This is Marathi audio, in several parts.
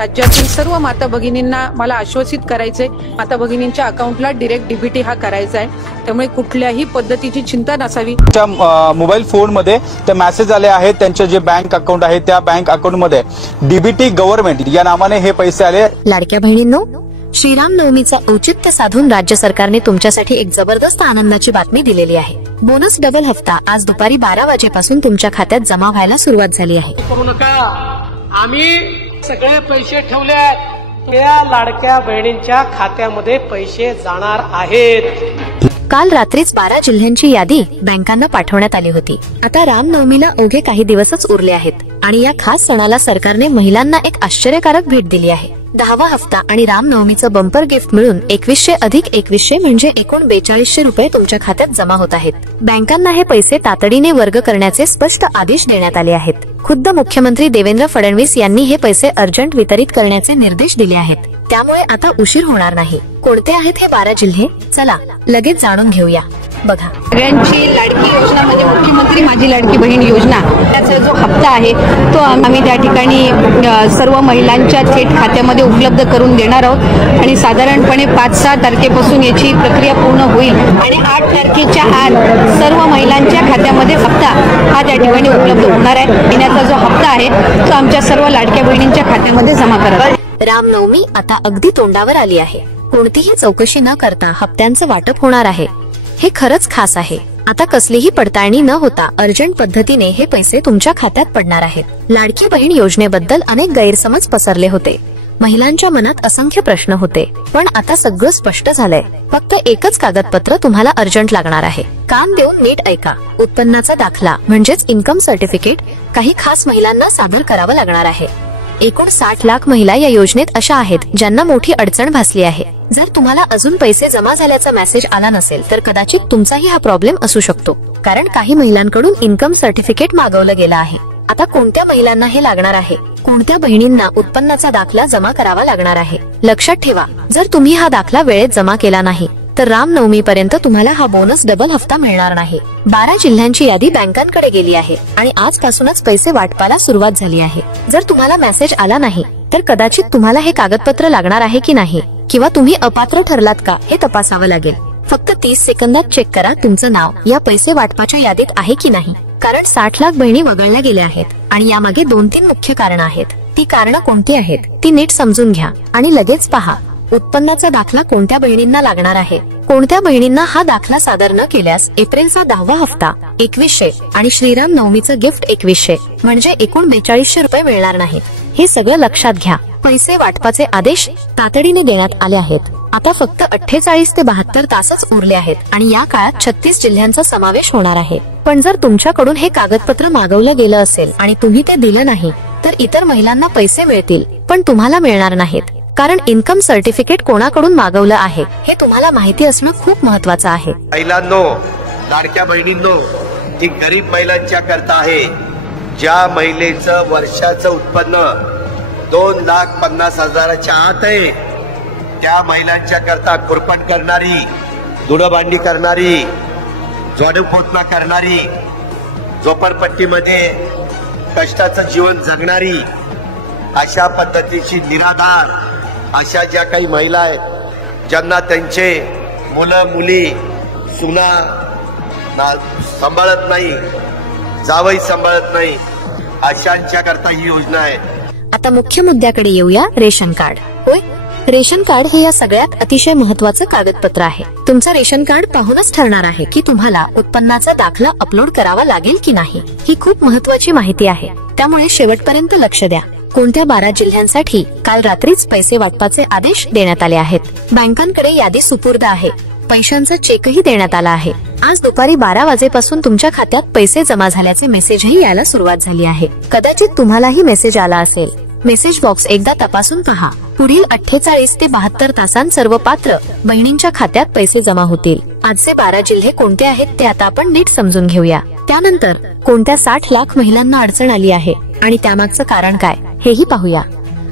राज्यातील सर्व माता भगिनींना मला आश्वासित करायचंय, माता भगिनींच्या अकाउंटला डायरेक्ट डीबीटी हा करायचा आहे, त्यामुळे कुठल्याही पद्धतीची चिंता नसावी। मोबाईल फोन मध्ये ते मेसेज आले आहेत, त्यांचे जे बँक अकाउंट आहे त्या बँक अकाउंट मध्ये डीबीटी गव्हर्नमेंट या नावाने हे पैसे आले। लाडक्या बहिणींनो, श्रीराम नवमीचा औचित्य साधून राज्य सरकारने तुमच्यासाठी एक जबरदस्त आनंदाची बातमी दिलेली आहे। बोनस डबल हफ्ता आज दुपारी 12 वाजेपासून तुमच्या खात्यात जमा व्हायला सुरुवात झाली आहे। करू नका, आम्ही सगळे पैसे ठेवले, त्या लाडक्या बहिणींच्या खात्यामध्ये पैसे जाणार आहेत। काल रात्रीच 12 जिल्ह्यांची यादी बँकांना पाठवण्यात आली होती। आता रामनवमीला अवघे काही दिवसच उरले आहेत आणि या खास सणाला सरकारने महिलांना एक आश्चर्यकारक भेट दिली आहे। 10वा हफ्ता आणि रामनवमीचं बंपर गिफ्ट मिळून 2100 अधिक 2100 म्हणजे एकूण 4200 रुपये तुमच्या खात्यात जमा होत आहेत। बँकांना हे पैसे तातडीने वर्ग करण्याचे स्पष्ट आदेश देण्यात आले आहेत। खुद्द मुख्यमंत्री देवेंद्र फडणवीस यांनी हे पैसे अर्जंट वितरित करण्याचे निर्देश दिले आहेत, त्यामुळे आता उशीर होणार नाही। कोणते आहेत हे 12 जिल्हे? चला लगेच जाणून घेऊया। बघा, सगळ्यांची लाडकी योजना म्हणजे मुख्यमंत्री माझी लाडकी बहीण योजना, त्याचा जो हप्ता आहे तो आम्ही त्या ठिकाणी सर्व महिलांच्या थेट खात्यामध्ये उपलब्ध करून देणार आहोत आणि साधारणपणे 5-6 तारखेपासून याची प्रक्रिया पूर्ण होईल आणि 8 तारखेच्या आत सर्व महिलांच्या खात्यामध्ये हप्ता हा त्या ठिकाणी उपलब्ध होणार आहे। महिन्याचा जो हप्ता आहे तो आमच्या सर्व लाडक्या बहिणींच्या खात्यामध्ये जमा करत। रामनवमी आता अगदी तोंडावर आली आहे। कोणतीही चौकशी न करता हप्त्यांचं वाटप होणार आहे। हे खरंच खास आहे। आता कसलीही पडताळणी न होता अर्जंट पद्धतीने हे पैसे तुमच्या खात्यात पडणार आहेत। लाडकी बहीण योजनेबद्दल अनेक गैरसमज पसरले होते, महिलांच्या मनात असंख्य प्रश्न होते, पण आता सगळं स्पष्ट झालंय। फक्त एकच कागदपत्र तुम्हाला अर्जंट लागणार आहे। कान देऊन नीट ऐका। उत्पन्नाचा दाखला म्हणजेच इन्कम सर्टिफिकेट काही खास महिलांना सादर करावं लागणार आहे। एकूण 60 लाख महिला या योजनेत अशा आहेत ज्यांना मोठी अडचण भासली आहे। जर तुम्हाला अजून पैसे जमा झाल्याचा मेसेज आला नसेल तर कदाचित तुमचाही हा प्रॉब्लेम असू शकतो, कारण काही महिलांकडून इन्कम सर्टिफिकेट मागवलं गेलं आहे। आता कोणत्या महिलांना हे लागणार आहे? कोणत्या बहिणींना उत्पन्नाचा दाखला जमा करावा लागणार आहे? लक्षात ठेवा, जर तुम्ही हा दाखला वेळेत जमा केला नाही तर रामनवमी पर्यंत तुम्हाला हा बोनस डबल हफ्ता मिळणार नाही। 12 जिल्ह्यांची यादी बँकांकडे गेली आहे आणि आजपासूनच पैसे वाटपाला सुरुवात झाली आहे। जर तुम्हाला मेसेज आला नाही तर कदाचित तुम्हाला हे कागदपत्र लागणार आहे की नाही, किंवा तुम्ही अपात्र ठरलात का हे तपासावं लागेल। फक्त 30 सेकंदात चेक करा तुमचं नाव या पैसे वाटपाच्या यादीत आहे की नाही, कारण 60 लाख बहिणी वगळल्या गेल्या आहेत आणि यामागे 2-3 मुख्य कारण आहेत। ती कारणं कोणती आहेत ती नीट समजून घ्या आणि लगेच पहा। उत्पन्नाचा दाखला कोणत्या बहिणींना लागणार आहे? कोणत्या बहिणींना हा दाखला सादर न केल्यास एप्रिलचा 10वा हफ्ता 2100 आणि श्रीराम नवमीचं गिफ्ट 2100 म्हणजे एकूण 4200 रुपये मिळणार नाहीत, हे सगळं लक्षात घ्या। पैसे वाटपाचे आदेश तातडीने देण्यात आले आहेत। आता फक्त 48 ते 72 तासच उरले आहेत आणि या काळात 36 जिल्ह्यांचा समावेश होणार आहे। पण जर तुमच्याकडून हे कागदपत्र मागवलं गेलं असेल आणि तुम्ही ते दिलं नाही तर इतर महिलांना पैसे मिळतील पण तुम्हाला मिळणार नाहीत, कारण इन्कम सर्टिफिकेट कोणाकडून मागवलं आहे हे तुम्हाला माहिती असणं खूप महत्वाचं आहे। महिलांनो, लाडक्या बहिणींनो, ती गरीब महिलांच्या करता आहे ज्या महिलेचं वर्षाचं उत्पन्न 2,50,000च्या आत आहे। त्या महिलांच्या करता खुरपण करणारी, धुडभांडी करणारी, झाडूपोछा करणारी, झोपडपट्टीमध्ये कष्टाचं जीवन जगणारी, अशा पद्धतीची निराधार अशा ज्या काही महिला आहेत ज्यांना त्यांचे मुलं मुली सुना सांभाळत नाही, जावई सांभाळत नाही, अशांच्या करता ही योजना आहे। आता मुख्य मुद्द्याकडे येऊया, रेशन कार्ड। होय, रेशन कार्ड हे या सगळ्यात अतिशय महत्वाचं कागदपत्र आहे। तुमचं रेशन कार्ड पाहूनच ठरणार आहे की तुम्हाला उत्पन्नाचा दाखला अपलोड करावा लागेल की नाही। ही खूप महत्वाची माहिती आहे, त्यामुळे शेवटपर्यंत लक्ष द्या। कोणत्या 12 जिल्ह्यांसाठी काल रात्रीच पैसे वाटपाचे आदेश देण्यात आले आहेत। बँकांकडे यादी सुपूर्द आहे, पैशांचा चेकही देण्यात आला आहे। आज दुपारी 12 वाजेपासून तुमच्या खात्यात पैसे जमा झाल्याचे मेसेजही यायला सुरुवात झाली आहे। कदाचित तुम्हालाही मेसेज आला असेल। मेसेज बॉक्स एकदा तपासून पहा। पुढील 48 ते 72 तासांत सर्व पात्र बहिणींच्या खात्यात पैसे जमा होतील। आजचे 12 जिल्हे कोणते आहेत ते आता आपण नीट समजून घेऊया। त्यानंतर कोणत्या 60 लाख महिलांना अडचण आली आहे आणि त्यामागचं कारण काय हेही पाहूया।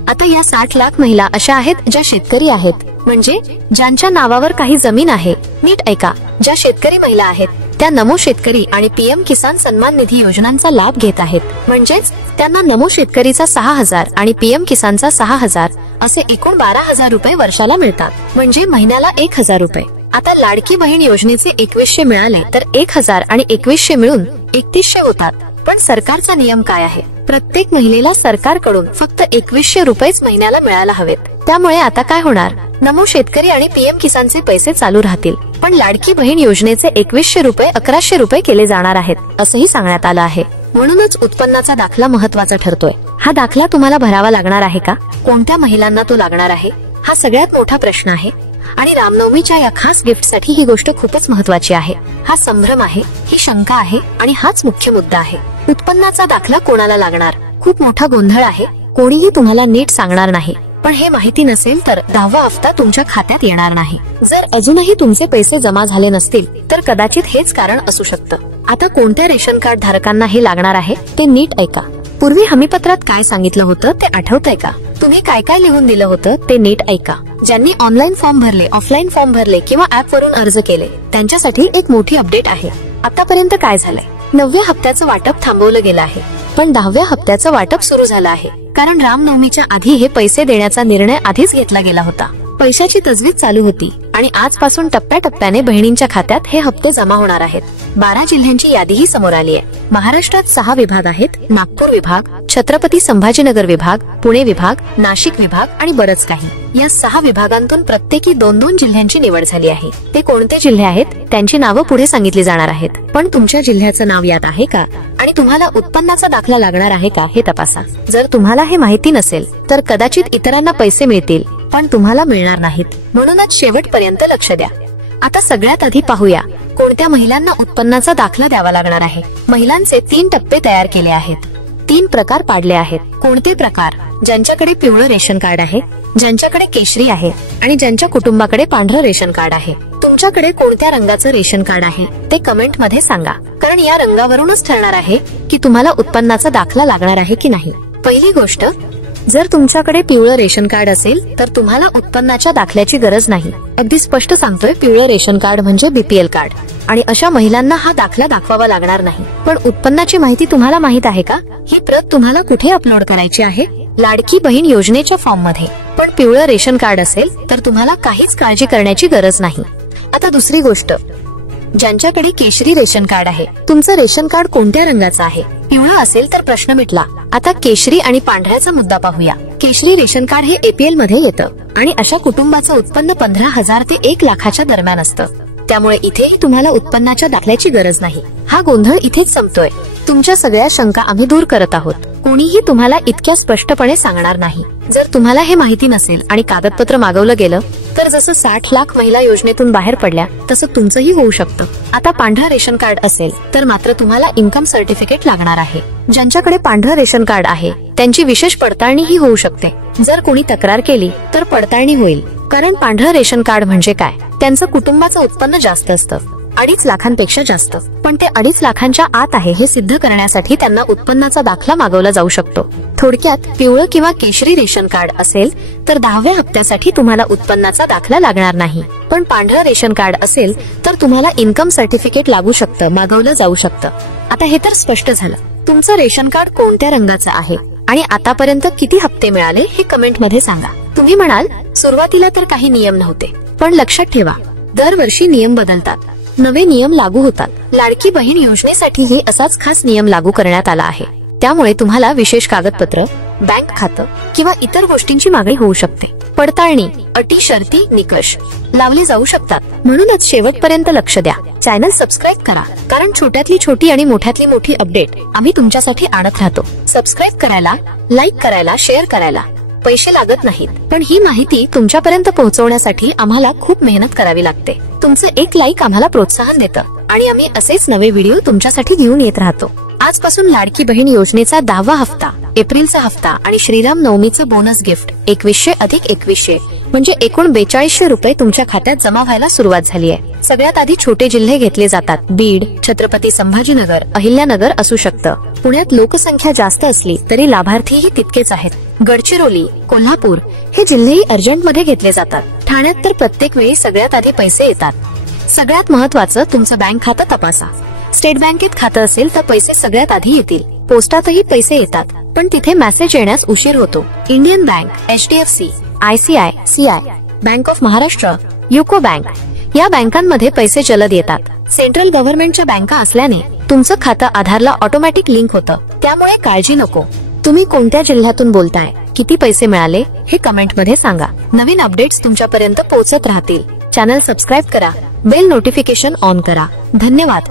आता या 60 लाख महिला अशा आहेत ज्या शेतकरी आहेत, म्हणजे ज्यांच्या नावावर काही जमीन आहे। नीट ऐका, ज्या शेतकरी महिला आहेत त्या नमो शेतकरी आणि पीएम किसान सन्मान निधी योजनांचा लाभ घेत आहेत. म्हणजेच त्यांना नमो शेतकरीचा 6,000 आणि पीएम किसानचा 6,000 असे एकूण 12,000 रुपये वर्षाला मिळतात. म्हणजे महिन्याला 1,000 रुपये. आता लाडकी बहीण योजनेचे 2100 मिळाले तर 1,000 आणि 2100 मिळून 3100 होतात. पण सरकारचा नियम काय आहे? प्रत्येक महिलेला सरकारकडून फक्त 2100 रुपयेच महिन्याला मिळायला हवेत. त्यामुळे आता काय होणार? नमो शेतकरी आणि पीएम किसानचे पैसे चालू राहतील, पण लाडकी बहीण योजनेचे 2100 रुपये 1100 रुपये केले जाणार आहेत असंही सांगण्यात आलं आहे. म्हणूनच उत्पन्नाचा दाखला महत्वाचा ठरतोय. हा दाखला तुम्हाला भरावा लागणार आहे का? कोणत्या महिलांना तो लागणार आहे? हा सगळ्यात मोठा प्रश्न आहे. आणि रामनवमीच्या या खास गिफ्टसाठी ही गोष्ट खूपच महत्वाची आहे. हा संभ्रम आहे, ही शंका आहे आणि हाच मुख्य मुद्दा आहे. उत्पन्नाचा दाखला कोणाला लागणार? खूप मोठा गोंधळ आहे. कोणीही तुम्हाला नीट सांगणार नाही. पण हे माहिती नसेल तर 10वा हप्ता तुमच्या खात्यात येणार नाही. जर अजूनही तुमचे पैसे जमा झाले नसतील तर कदाचित हेच कारण असू शकतं. आता कोणत्या रेशन कार्ड धारकांना हे लागणार आहे ते नीट ऐका. पूर्वी हमीपत्रात काय सांगितलं होतं ते आठवतंय का? तुम्ही काय काय लिहून दिलं होतं ते नीट ऐका. ज्यांनी ऑनलाईन फॉर्म भरले, ऑफलाईन फॉर्म भरले किंवा ऍप वरून अर्ज केले त्यांच्यासाठी एक मोठी अपडेट आहे. आतापर्यंत काय झालंय? 9व्या हप्त्याचं वाटप थांबवलं गेलं आहे, पण 10व्या हप्त्याचं वाटप सुरू झालं आहे. कारण रामनवमीच्या आधी हे पैसे देण्याचा निर्णय आधीच घेतला गेला होता. पैशाची तजवीज चालू होती आणि आजपासून टप्प्याटप्प्याने बहिणींच्या खात्यात हे हप्ते जमा होणार आहेत. 12 जिल्ह्यांची यादीही समोर आली आहे. महाराष्ट्रात 6 विभाग आहेत. नागपूर विभाग, छत्रपती संभाजीनगर विभाग, पुणे विभाग, नाशिक विभाग आणि बरंच काही. या 6 विभागांतून प्रत्येकी 2-2 जिल्ह्यांची निवड झाली आहे. ते कोणते जिल्हे आहेत त्यांची नावं पुढे सांगितली जाणार आहेत. पण तुमच्या जिल्ह्याचं नाव यात आहे का आणि तुम्हाला उत्पन्नाचा दाखला लागणार आहे का हे तपासा. जर तुम्हाला हे माहिती नसेल तर कदाचित इतरांना पैसे मिळतील पण तुम्हाला मिळणार नाहीत. म्हणूनच शेवटपर्यंत लक्ष द्या. आता सगळ्यात आधी पाहूया कोणत्या महिलांना उत्पन्नाचा दाखला द्यावा लागणार आहे. महिलांचे 3 टप्पे तयार केले आहेत. 3 प्रकार पाडले आहेत. कोणते प्रकार? ज्यांच्याकडे पिवळं रेशन कार्ड आहे, ज्यांच्याकडे केशरी आहे आणि ज्यांच्या कुटुंबाकडे पांढरं रेशन कार्ड आहे. तुमच्याकडे कोणत्या रंगाचं रेशन कार्ड आहे ते कमेंट मध्ये सांगा, कारण या रंगावरूनच ठरणार आहे की तुम्हाला उत्पन्नाचा दाखला लागणार आहे की नाही. पहिली गोष्ट, जर तुमच्याकडे पिवळं रेशन कार्ड असेल तर तुम्हाला उत्पन्नाच्या दाखल्याची गरज नाही. अगदी स्पष्ट सांगतोय, पिवळं रेशन कार्ड म्हणजे बीपीएल कार्ड आणि अशा महिलांना हा दाखला दाखवावा लागणार नाही. पण उत्पन्नाची माहिती तुम्हाला माहित आहे का? ही प्रत तुम्हाला कुठे अपलोड करायची आहे? लाडकी बहीण योजनेच्या फॉर्म मध्ये. पण पिवळं रेशन कार्ड असेल तर तुम्हाला काहीच काळजी करण्याची गरज नाही. आता दुसरी गोष्ट, ज्यांच्याकडे केशरी रेशन कार्ड आहे, तुमचं रेशन कार्ड कोणत्या रंगाचं आहे? पिवळं असेल तर प्रश्न मिटला. आता केशरी आणि पांढऱ्याचा मुद्दा पाहूया. केशरी रेशन कार्ड हे एपीएल मध्ये येतं आणि अशा कुटुंबाचं उत्पन्न 15,000 ते 1 लाखाच्या दरम्यान असतं. त्यामुळे इथेही तुम्हाला उत्पन्नाच्या दाखल्याची गरज नाही. हा गोंधळ इथेच संपतोय. तुमच्या सगळ्या शंका आम्ही दूर करत आहोत. कोणीही तुम्हाला इतक्या स्पष्टपणे सांगणार नाही. जर तुम्हाला हे माहिती नसेल आणि कागदपत्र मागवलं गेलं तर जसं 60 लाख महिला योजनेतून बाहेर पडल्या तसं तुमचंही होऊ शकतं. आता पांढरं रेशन कार्ड असेल तर मात्र तुम्हाला इन्कम सर्टिफिकेट लागणार आहे. ज्यांच्याकडे पांढरं रेशन कार्ड आहे त्यांची विशेष पडताळणीही होऊ शकते. जर कोणी तक्रार केली तर पडताळणी होईल. कारण पांढरं रेशन कार्ड म्हणजे काय? त्यांचं कुटुंबाचं उत्पन्न जास्त असतं, 2.5 लाखांपेक्षा जास्त. पण ते 2.5 लाखांच्या आत आहे हे सिद्ध करण्यासाठी त्यांना उत्पन्नाचा दाखला मागवला जाऊ शकतो. थोडक्यात, पिवळं किंवा केशरी रेशन कार्ड असेल तर 10व्या हप्त्यासाठी तुम्हाला उत्पन्नाचा दाखला लागणार नाही. पण पांढरं रेशन कार्ड असेल तर तुम्हाला इन्कम सर्टिफिकेट लागू शकतं, मागवलं जाऊ शकतं. आता हे तर स्पष्ट झालं. तुमचं रेशन कार्ड कोणत्या रंगाचं आहे आणि आतापर्यंत किती हप्ते मिळाले हे कमेंट मध्ये सांगा. तुम्ही म्हणाल, सुरुवातीला तर काही नियम नव्हते. पण लक्षात ठेवा, दरवर्षी नियम बदलतात, नवे नियम लागू होतात. लाडकी बहीण योजनेसाठीही असाच खास नियम लागू करण्यात आला आहे. त्यामुळे तुम्हाला विशेष कागदपत्र, बँक खातं किंवा इतर गोष्टींची मागणी होऊ शकते. पडताळणी, अटी, शर्ती, निकष लावले जाऊ शकतात. म्हणूनच शेवटपर्यंत लक्ष द्या. चॅनल सबस्क्राईब करा, कारण छोट्यातली छोटी आणि मोठ्यातली मोठी अपडेट आम्ही तुमच्यासाठी आणत राहतो. सबस्क्राईब करायला, लाईक करायला, शेअर करायला पैसे लागत नाहीत. पण ही माहिती तुमच्यापर्यंत पोहोचवण्यासाठी आम्हाला खूप मेहनत करावी लागते. तुमचं एक लाईक आम्हाला प्रोत्साहन देतं आणि आम्ही असेच नवे व्हिडिओ तुमच्यासाठी घेऊन येत राहतो. आजपासून लाडकी बहीण योजनेचा 10वा हप्ता, एप्रिलचा हप्ता आणि श्रीराम नवमीचं बोनस गिफ्ट 2100 अधिक 2100 म्हणजे एकूण 4200 रुपये तुमच्या खात्यात जमा व्हायला सुरुवात झाली आहे. सगळ्यात आधी छोटे जिल्हे घेतले जातात. बीड, छत्रपती संभाजीनगर, अहिल्यानगर असू शकतं. पुण्यात लोकसंख्या जास्त असली तरी लाभार्थीही तितकेच आहेत. गडचिरोली, कोल्हापूर हे जिल्हेही अर्जंट मध्ये घेतले जातात. ठाण्यात तर प्रत्येक वेळी सगळ्यात आधी पैसे येतात. सगळ्यात महत्त्वाचं, तुमचं बँक खातं तपासा. स्टेट बँकेत खातं असेल तर पैसे सगळ्यात आधी येतील. पोस्टातही पैसे येतात, पण तिथे मेसेज येण्यास उशीर होतो. Indian bank, HDFC, ICICI, bank of Maharashtra, UCO bank या बँकांमध्ये पैसे जलद येतात. सेंट्रल गव्हर्नमेंटच्या बँका असल्याने तुमचं खातं आधारला ऑटोमॅटिक लिंक होतं. त्यामुळे काळजी नको. तुम्ही कोणत्या जिल्ह्यातून बोलताय, किती पैसे मिळाले हे कमेंटमध्ये सांगा. नवीन अपडेट्स तुमच्यापर्यंत पोहोचत राहतील. चॅनल सबस्क्राईब करा, बेल नोटिफिकेशन ऑन करा. धन्यवाद.